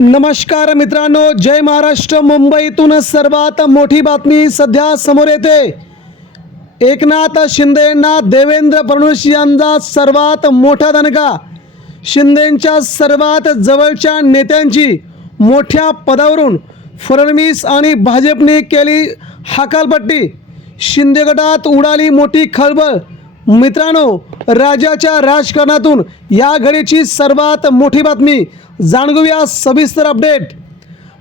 नमस्कार मित्रांनो जय महाराष्ट्र मुंबईतून सर्वात मोठी बातमी सध्या समोर येते. एकनाथ शिंदेंना देवेंद्र फडणवीस यांचा सर्वात मोठा दणका. शिंदेंच्या सर्वात जवळच्या नेत्यांची मोठ्या पदावरून फडणवीस आणि भाजपने केली हाकालपट्टी. शिंदे गटात उडाली मोठी खळबळ. मित्रांनो राज्याच्या राजकारणातून या घडीची सर्वात मोठी बातमी जाणगूया सविस्तर अपडेट.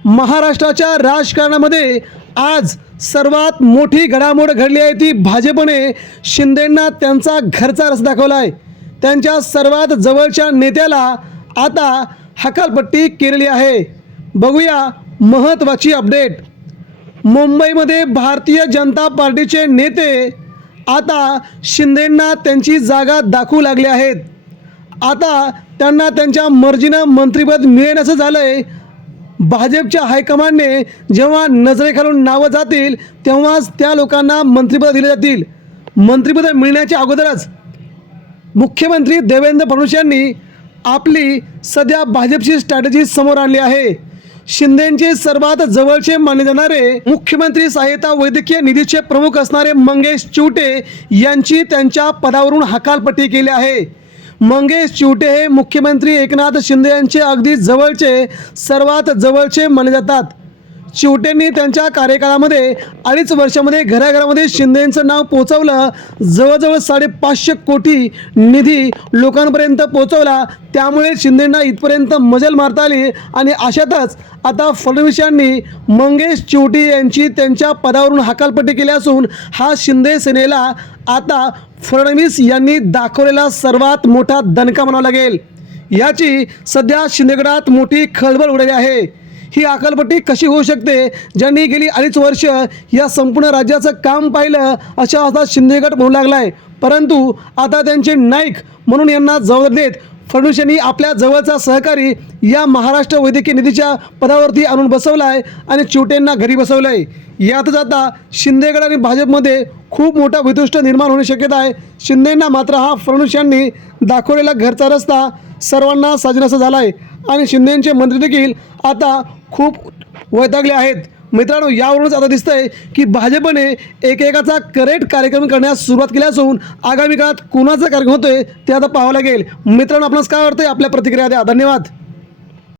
महाराष्ट्राच्या राजकारणामध्ये आज सर्वात मोठी घडामोड घडली आहे ती भाजपने शिंदेंना त्यांचा घरचा रस दाखवला आहे त्यांच्या सर्वात जवळच्या नेत्याला आता हकालपट्टी केलेली आहे. बघूया महत्त्वाची अपडेट. मुंबईमध्ये भारतीय जनता पार्टीचे नेते आता शिंदेंना त्यांची जागा दाखवू लागले आहेत. आता त्यांना त्यांच्या मर्जीनं मंत्रिपद मिळेन असं आहे भाजपच्या हायकमांडने जेव्हा नजरेखालून नावं जातील तेव्हाच त्या लोकांना मंत्रिपद दिले जातील. मंत्रिपद मिळण्याच्या अगोदरच मुख्यमंत्री देवेंद्र फडणवीस यांनी आपली सध्या भाजपची स्ट्रॅटेजी समोर आणली आहे. शिंदेचे सर्वात जवळचे मानले जाणारे मुख्यमंत्री सहायता वैद्यकीय निधीचे प्रमुख असणारे मंगेश चिवटे यांची त्यांच्या पदावरून हकालपट्टी केली आहे. मंगेश चिवटे हे मुख्यमंत्री एकनाथ शिंदे यांचे अगदी जवळचे सर्वात जवळचे मानले जातात. चिवटेंनी त्यांच्या कार्यकाळामध्ये अडीच वर्षामध्ये घराघरामध्ये शिंदेचं नाव पोचवलं जवळजवळ साडेपाचशे कोटी निधी लोकांपर्यंत पोचवला त्यामुळे शिंदेंना इथपर्यंत मजल मारता आली आणि अशातच आता फडणवीस यांनी मंगेश चिवटी यांची त्यांच्या पदावरून हकालपट्टी केली असून हा शिंदे सेनेला आता फडणवीस यांनी दाखवलेला सर्वात मोठा दणका म्हणावा लागेल. याची सध्या शिंदेगडात मोठी खळबळ उडाली आहे. ही अकालपट्टी कशी होऊ शकते? ज्यांनी गेली अडीच वर्ष या संपूर्ण राज्याचं काम पाहिलं अशा अवस्था शिंदेगड लागला लागलाय. परंतु आता त्यांचे नाईक म्हणून यांना जवळ देत फडणवीस यांनी आपल्या जवळचा सहकारी या महाराष्ट्र वैद्यकीय निधीच्या पदावरती आणून बसवला आहे आणि चिवटेंना घरी बसवलं आहे यातच आता शिंदेगड आणि भाजपमध्ये खूप मोठा वितुष्ट निर्माण होण्याची शक्यता आहे. शिंदेंना मात्र हा फडणवीस यांनी दाखवलेला घरचा रस्ता सर्वांना साजनासा झाला आहे आणि शिंदेचे मंत्री देखील आता खूप वैतागले आहेत. मित्रांनो यावरूनच आता दिसतंय की भाजपने एकेकाचा करेक्ट कार्यक्रम करण्यास सुरुवात केली असून आगामी काळात कोणाचा कार्यक्रम होतोय ते आता पाहावं लागेल. मित्रांनो आपणास काय वाटतंय? आपल्या प्रतिक्रिया द्या. धन्यवाद.